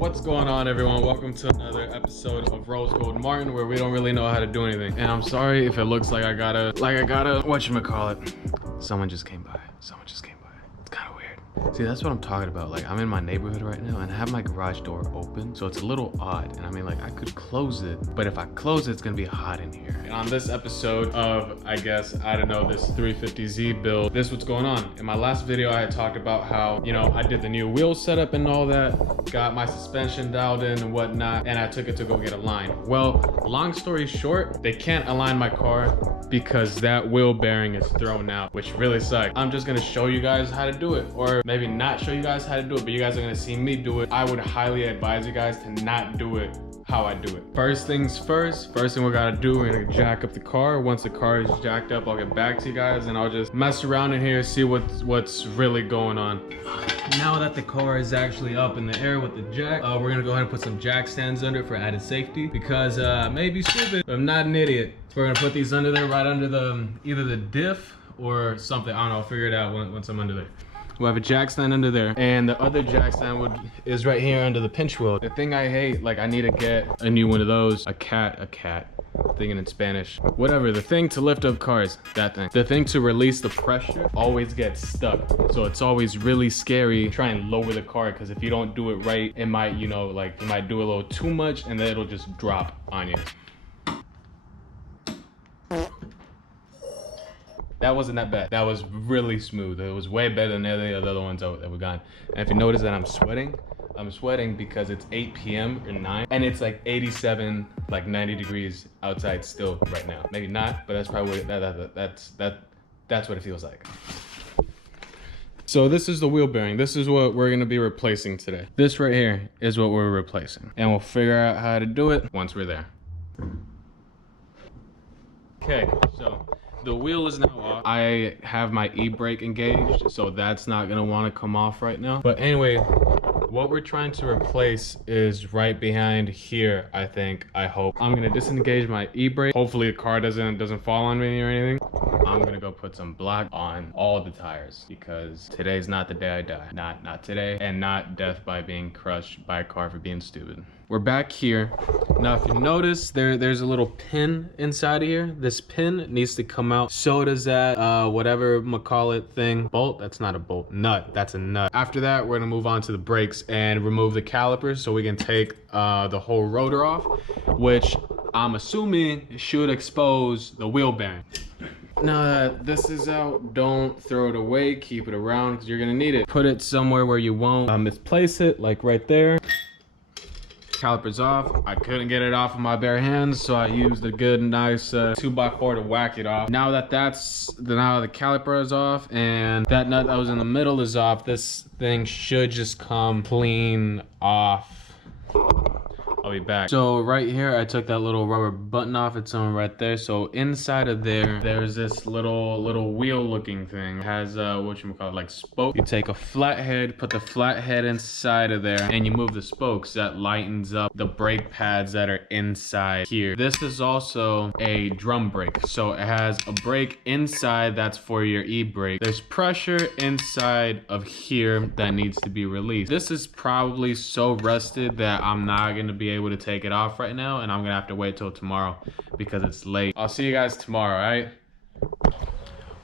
What's going on, everyone? Welcome to another episode of Rose Gold Martin, where we don't really know how to do anything. And I'm sorry if it looks like I gotta whatchamacallit. Someone just came by. It's kind of weird. See, that's what I'm talking about. Like, I'm in my neighborhood right now and I have my garage door open, so it's a little odd. And I mean, like, I could close it, but if I close it, it's gonna be hot in here. And on this episode of, I guess, I don't know, this 350Z build, this is what's going on. In my last video, I had talked about how, you know, I did the new wheel setup and all that, got my suspension dialed in and whatnot, and I took it to go get aligned. Well, long story short, they can't align my car because that wheel bearing is thrown out, which really sucks. I'm just gonna show you guys how to do it, or maybe not show you guys how to do it, but you guys are gonna see me do it. I would highly advise you guys to not do it how I do it. First things first, first thing we gotta do, we're gonna jack up the car. Once the car is jacked up, I'll get back to you guys and I'll just mess around in here, see what's really going on. Now that the car is actually up in the air with the jack, we're gonna go ahead and put some jack stands under it for added safety, because maybe stupid, but I'm not an idiot. So we're gonna put these under there, right under the either the diff or something. I don't know, I'll figure it out once I'm under there. We'll have a jack stand under there, and the other jack stand is right here under the pinch wheel. The thing I hate, like, I need to get a new one of those, a cat, thinking in Spanish. Whatever, the thing to lift up cars, that thing. The thing to release the pressure always gets stuck. So it's always really scary to try and lower the car, because if you don't do it right, it might, you know, like, you might do a little too much and then it'll just drop on you. That wasn't that bad. That was really smooth. It was way better than the other ones that we got. And if you notice that I'm sweating because it's 8 p.m. or 9, and it's like 87, like 90 degrees outside still right now. Maybe not, but that's probably that's what it feels like. So this is the wheel bearing. This is what we're gonna be replacing today. This right here is what we're replacing, and we'll figure out how to do it once we're there. Okay, so the wheel is now off. I have my e-brake engaged, so that's not gonna wanna come off right now. But anyway, what we're trying to replace is right behind here, I think, I hope. I'm gonna disengage my e-brake. Hopefully the car doesn't fall on me or anything. I'm gonna go put some black on all the tires, because today's not the day I die. Not today, and not death by being crushed by a car for being stupid. We're back here. Now, if you notice, there's a little pin inside of here. This pin needs to come out. So does that, whatever McCall thing. Bolt? That's not a bolt. Nut. That's a nut. After that, we're gonna move on to the brakes and remove the calipers so we can take the whole rotor off, which I'm assuming should expose the wheel bearing. Now that this is out, don't throw it away. Keep it around because you're gonna need it. Put it somewhere where you won't misplace it, like right there. Calipers off. I couldn't get it off with my bare hands, so I used a good nice 2x4 to whack it off. Now that now the caliper is off and that nut that was in the middle is off, this thing should just come clean off. I'll be back. So right here, I took that little rubber button off. It's on right there. So inside of there's this little wheel looking thing. It has whatchamacallit, like spoke. You take a flathead, put the flathead inside of there, and you move the spokes. That lightens up the brake pads that are inside here. This is also a drum brake. So it has a brake inside that's for your e-brake. There's pressure inside of here that needs to be released. This is probably so rusted that I'm not gonna be able to take it off right now, and I'm gonna have to wait till tomorrow because it's late. I'll see you guys tomorrow, all right?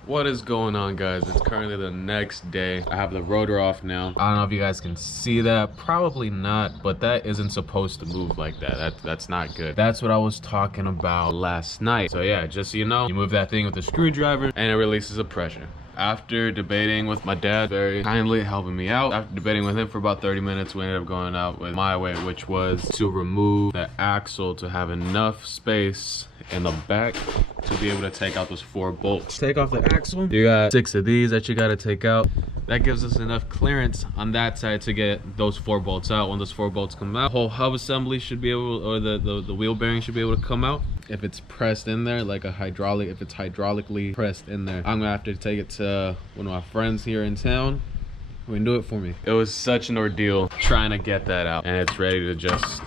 What is going on, guys? It's currently the next day. I have the rotor off now. I don't know if you guys can see that. Probably not, but that isn't supposed to move like that. That's not good. That's what I was talking about last night. So yeah, just so you know, you move that thing with a screwdriver and it releases the pressure. After debating with my dad, very kindly helping me out, after debating with him for about 30 minutes, we ended up going out with my way, which was to remove the axle to have enough space in the back to be able to take out those 4 bolts. Take off the axle. You got 6 of these that you got to take out. That gives us enough clearance on that side to get those 4 bolts out. When those 4 bolts come out, the whole hub assembly should be able, or the wheel bearing should be able to come out. If it's pressed in there like a hydraulic, if it's hydraulically pressed in there, I'm gonna have to take it to one of my friends here in town who can do it for me. It was such an ordeal trying to get that out, and it's ready to just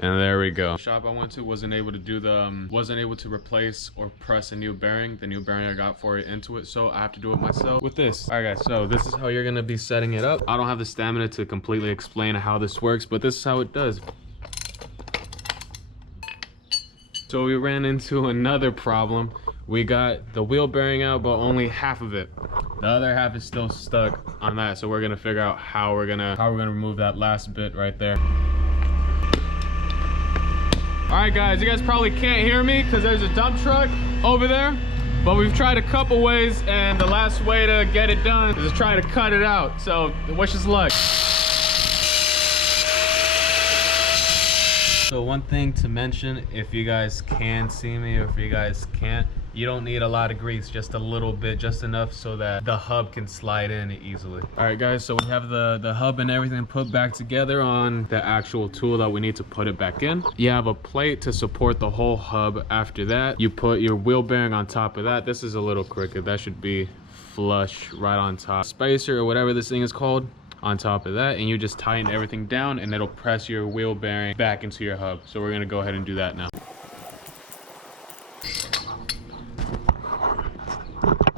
And there we go. The shop I went to wasn't able to do the, wasn't able to replace or press a new bearing. The new bearing I got for it into it, so I have to do it myself with this. All right guys, so this is how you're gonna be setting it up. I don't have the stamina to completely explain how this works, but this is how it does. So we ran into another problem. We got the wheel bearing out, but only half of it. The other half is still stuck on that, so we're gonna figure out how we're gonna remove that last bit right there. All right guys, you guys probably can't hear me because there's a dump truck over there, but we've tried a couple ways, and the last way to get it done is to try to cut it out. So wish us luck. So one thing to mention, if you guys can see me or if you guys can't, you don't need a lot of grease, just a little bit, just enough so that the hub can slide in easily. All right guys, so we have the hub and everything put back together on the actual tool that we need to put it back in. You have a plate to support the whole hub. After that, you put your wheel bearing on top of that. This is a little crooked, that should be flush right on top. Spacer or whatever this thing is called on top of that, and you just tighten everything down and it'll press your wheel bearing back into your hub. So we're gonna go ahead and do that now.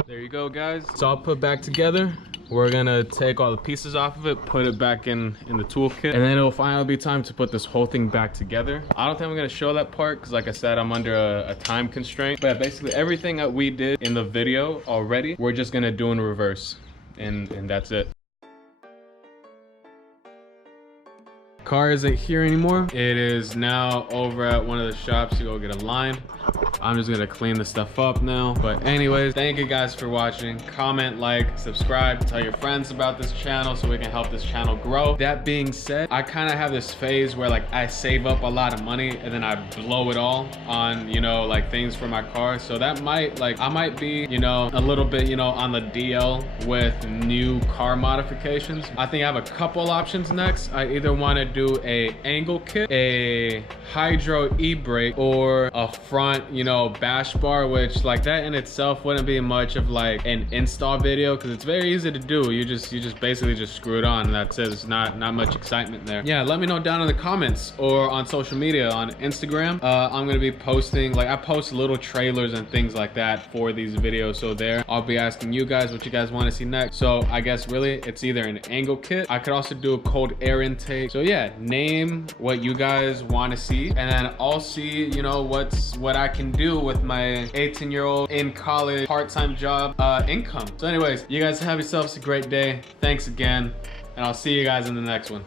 There you go guys, it's all put back together. We're gonna take all the pieces off of it, put it back in the toolkit, and then it'll finally be time to put this whole thing back together. I don't think I'm gonna show that part because like I said, I'm under a time constraint, but basically everything that we did in the video already, we're just gonna do in reverse, and that's it. Car isn't here anymore. It is now over at one of the shops to go get a line. I'm just gonna clean the stuff up now. But anyways, thank you guys for watching. Comment, like, subscribe, tell your friends about this channel so we can help this channel grow. That being said, I kind of have this phase where like I save up a lot of money and then I blow it all on, you know, like things for my car. So that might, like, I might be, you know, a little bit, you know, on the DL with new car modifications. I think I have a couple options next. I either want to do a angle kit, a hydro e-brake, or a front, you know, bash bar, which like that in itself wouldn't be much of like an install video because it's very easy to do. You just basically just screw it on and that's it. It's not much excitement there. Yeah, let me know down in the comments or on social media. On Instagram, I'm gonna be posting, like I post little trailers and things like that for these videos, so there I'll be asking you guys what you guys want to see next. So I guess really it's either an angle kit. I could also do a cold air intake. So yeah, name what you guys want to see and then I'll see, you know, what I can do with my 18-year-old in college part-time job income. So anyways, you guys have yourselves a great day. Thanks again, and I'll see you guys in the next one.